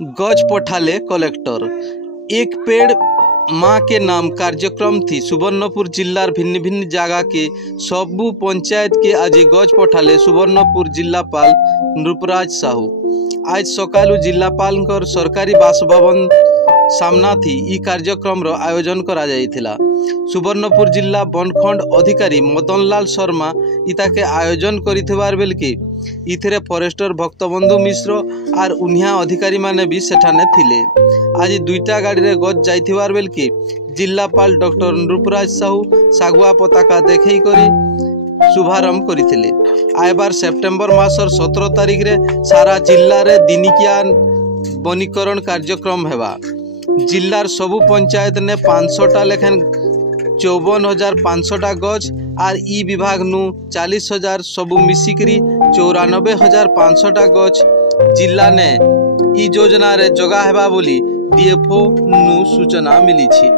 गज पठाले कलेक्टर। एक पेड़ माँ के नाम कार्यक्रम थी सुवर्णपुर जिल्लार भिन्न भिन्न जगह के सबू पंचायत के आज गज पठाले सुवर्णपुर जिल्लापाल नृपराज साहू। आज सकालू जिल्लापाल सरकारी बासभवन सामना थी ई कार्यक्रम रो आयोजन करा जायथिला। सुवर्णपुर जिला बनखंड अधिकारी मदनलाल शर्मा इताके आयोजन करिथिबार बेल के इथिरे फॉरेस्टर भक्तबंधु मिश्र और उन्हिया अधिकारी माने भी सेठाने थिले। आज दुईटा गाड़ी रे गज जाइथिबार बेल के जिल्लापाल डॉक्टर नृपराज साहू सागुआ पताका देखई करी शुभारंभ करिथिले। आयबार सेप्टेम्बर मासर 17 तारिख रे सारा जिल्ला रे दिनिकिया वनीकरण कार्यक्रम हेबा। जिल्लार सबु पंचायत ने 500टा लेखन 54,500टा गज और ई विभाग नु 40,000 सबु मिसिकरी 94,500टा गज जिला ने ई योजना रे जगह हेबा बोली डीएफओ नु सूचना मिली छी।